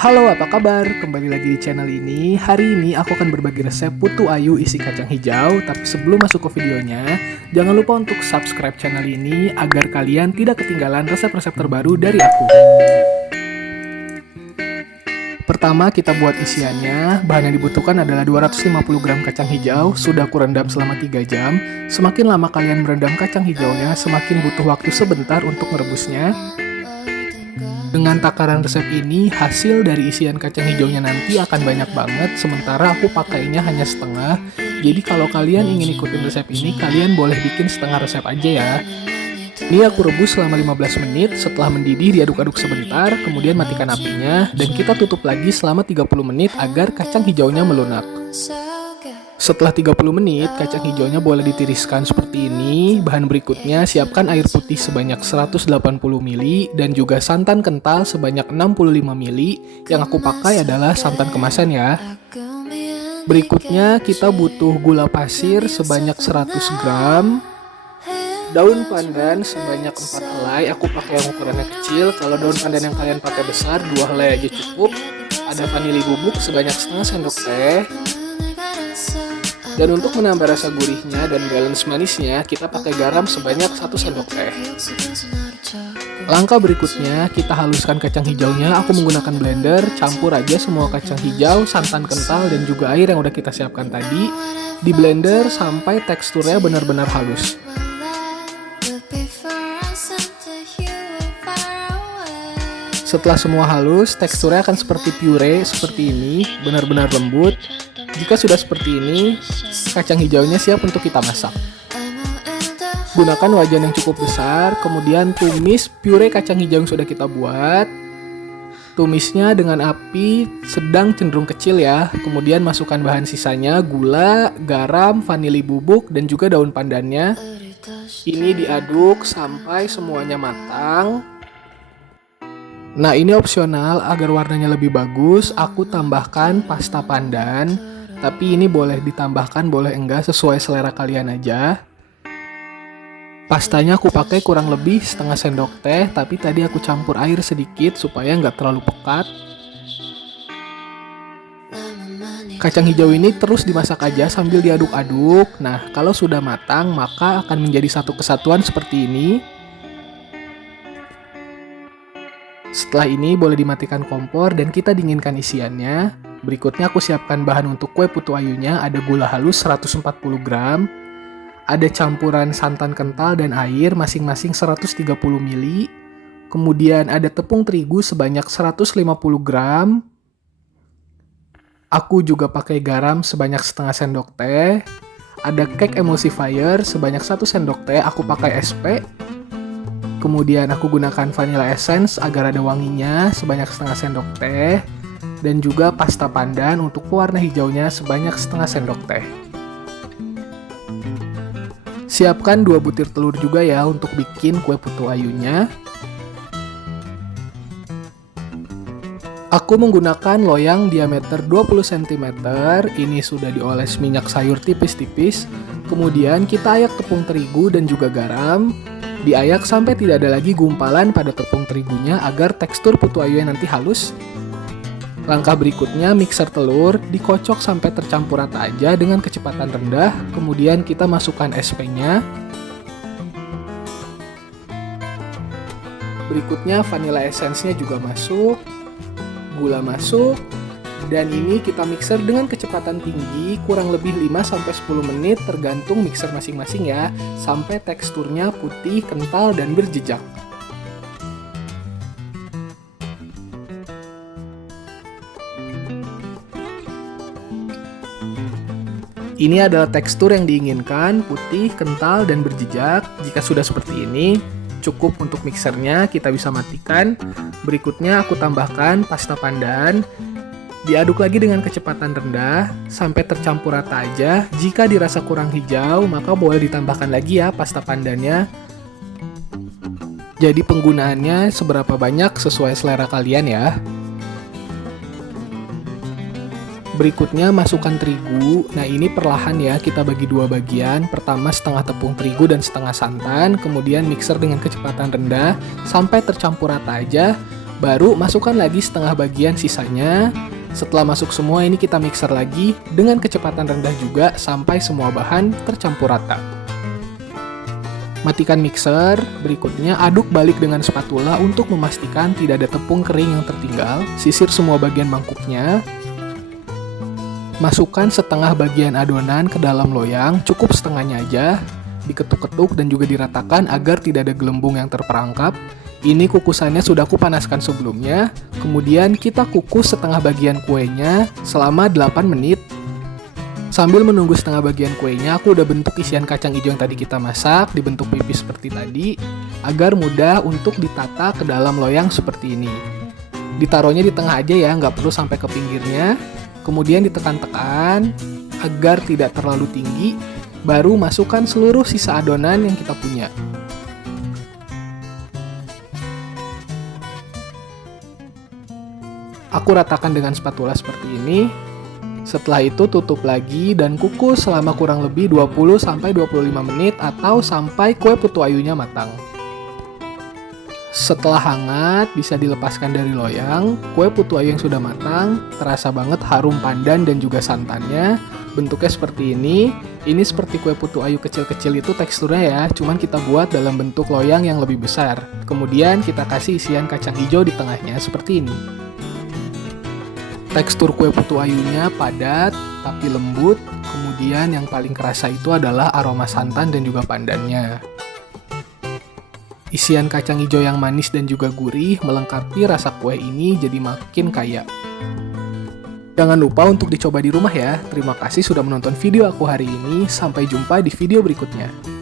Halo, apa kabar? Kembali lagi di channel ini. Hari ini aku akan berbagi resep putu ayu isi kacang hijau. Tapi sebelum masuk ke videonya, jangan lupa untuk subscribe channel ini agar kalian tidak ketinggalan resep-resep terbaru dari aku. Pertama, kita buat isiannya. Bahan yang dibutuhkan adalah 250 gram kacang hijau, sudah aku rendam selama 3 jam. Semakin lama kalian merendam kacang hijaunya, semakin butuh waktu sebentar untuk merebusnya. Dengan takaran resep ini, hasil dari isian kacang hijaunya nanti akan banyak banget, sementara aku pakainya hanya setengah. Jadi kalau kalian ingin ikutin resep ini, kalian boleh bikin setengah resep aja ya. Ini aku rebus selama 15 menit, setelah mendidih diaduk-aduk sebentar, kemudian matikan apinya, dan kita tutup lagi selama 30 menit agar kacang hijaunya melunak. Setelah 30 menit, kacang hijaunya boleh ditiriskan seperti ini. Bahan berikutnya, siapkan air putih sebanyak 180 ml dan juga santan kental sebanyak 65 ml. Yang aku pakai adalah santan kemasan ya. Berikutnya, kita butuh gula pasir sebanyak 100 gram. Daun pandan sebanyak 4 helai, aku pakai yang ukurannya kecil. Kalau daun pandan yang kalian pakai besar, 2 helai aja cukup. Ada vanili bubuk sebanyak setengah sendok teh. Dan untuk menambah rasa gurihnya dan balance manisnya, kita pakai garam sebanyak 1 sendok teh. Langkah berikutnya, kita haluskan kacang hijaunya. Aku menggunakan blender, campur aja semua kacang hijau, santan kental, dan juga air yang udah kita siapkan tadi. Di blender sampai teksturnya benar-benar halus. Setelah semua halus, teksturnya akan seperti puree seperti ini, benar-benar lembut. Jika sudah seperti ini, kacang hijaunya siap untuk kita masak. Gunakan wajan yang cukup besar, kemudian tumis puree kacang hijau yang sudah kita buat. Tumisnya dengan api sedang cenderung kecil ya. Kemudian masukkan bahan sisanya, gula, garam, vanili bubuk, dan juga daun pandannya. Ini diaduk sampai semuanya matang. Nah, ini opsional agar warnanya lebih bagus. Aku tambahkan pasta pandan, tapi ini boleh ditambahkan, boleh enggak, sesuai selera kalian aja. Pastanya aku pakai kurang lebih setengah sendok teh, tapi tadi aku campur air sedikit supaya nggak terlalu pekat. Kacang hijau ini terus dimasak aja sambil diaduk-aduk. Nah, kalau sudah matang, maka akan menjadi satu kesatuan seperti ini. Setelah ini boleh dimatikan kompor dan kita dinginkan isiannya. Berikutnya aku siapkan bahan untuk kue putu ayunya. Ada gula halus 140 gram. Ada campuran santan kental dan air masing-masing 130 ml. Kemudian ada tepung terigu sebanyak 150 gram. Aku juga pakai garam sebanyak setengah sendok teh. Ada cake emulsifier sebanyak 1 sendok teh, aku pakai SP. Kemudian aku gunakan vanilla essence agar ada wanginya sebanyak setengah sendok teh. Dan juga pasta pandan untuk warna hijaunya sebanyak setengah sendok teh. Siapkan 2 butir telur juga ya untuk bikin kue putu ayunya. Aku menggunakan loyang diameter 20 cm. Ini sudah dioles minyak sayur tipis-tipis. Kemudian kita ayak tepung terigu dan juga garam. Diayak sampai tidak ada lagi gumpalan pada tepung terigunya agar tekstur putu ayunya nanti halus. Langkah berikutnya, mixer telur, dikocok sampai tercampur rata aja dengan kecepatan rendah. Kemudian kita masukkan SP-nya. Berikutnya vanilla essence-nya juga masuk. Gula masuk. Dan ini kita mixer dengan kecepatan tinggi, kurang lebih 5-10 menit tergantung mixer masing-masing ya, sampai teksturnya putih, kental, dan berjejak. Ini adalah tekstur yang diinginkan, putih, kental, dan berjejak. Jika sudah seperti ini, cukup untuk mixernya, kita bisa matikan. Berikutnya aku tambahkan pasta pandan. Diaduk lagi dengan kecepatan rendah sampai tercampur rata aja. Jika dirasa kurang hijau, maka boleh ditambahkan lagi ya pasta pandannya. Jadi penggunaannya seberapa banyak sesuai selera kalian ya. Berikutnya masukkan terigu. Nah, ini perlahan ya, kita bagi 2 bagian. Pertama setengah tepung terigu dan setengah santan. Kemudian mixer dengan kecepatan rendah sampai tercampur rata aja. Baru masukkan lagi setengah bagian sisanya. Setelah masuk semua ini kita mixer lagi dengan kecepatan rendah juga sampai semua bahan tercampur rata. Matikan mixer, berikutnya aduk balik dengan spatula untuk memastikan tidak ada tepung kering yang tertinggal. Sisir semua bagian mangkuknya. Masukkan setengah bagian adonan ke dalam loyang, cukup setengahnya aja. Diketuk-ketuk dan juga diratakan agar tidak ada gelembung yang terperangkap. Ini kukusannya sudah aku panaskan sebelumnya. Kemudian kita kukus setengah bagian kuenya selama 8 menit. Sambil menunggu setengah bagian kuenya, aku udah bentuk isian kacang hijau yang tadi kita masak, dibentuk pipis seperti tadi, agar mudah untuk ditata ke dalam loyang seperti ini. Ditaruhnya di tengah aja ya, nggak perlu sampai ke pinggirnya. Kemudian ditekan-tekan agar tidak terlalu tinggi, baru masukkan seluruh sisa adonan yang kita punya. Aku ratakan dengan spatula seperti ini. Setelah itu tutup lagi dan kukus selama kurang lebih 20-25 menit atau sampai kue putu ayunya matang. Setelah hangat, bisa dilepaskan dari loyang. Kue putu ayu yang sudah matang, terasa banget harum pandan dan juga santannya. Bentuknya seperti ini. Ini seperti kue putu ayu kecil-kecil itu teksturnya ya, cuman kita buat dalam bentuk loyang yang lebih besar. Kemudian kita kasih isian kacang hijau di tengahnya seperti ini. Tekstur kue putu ayunya padat tapi lembut, kemudian yang paling kerasa itu adalah aroma santan dan juga pandannya. Isian kacang hijau yang manis dan juga gurih melengkapi rasa kue ini jadi makin kaya. Jangan lupa untuk dicoba di rumah ya. Terima kasih sudah menonton video aku hari ini, sampai jumpa di video berikutnya.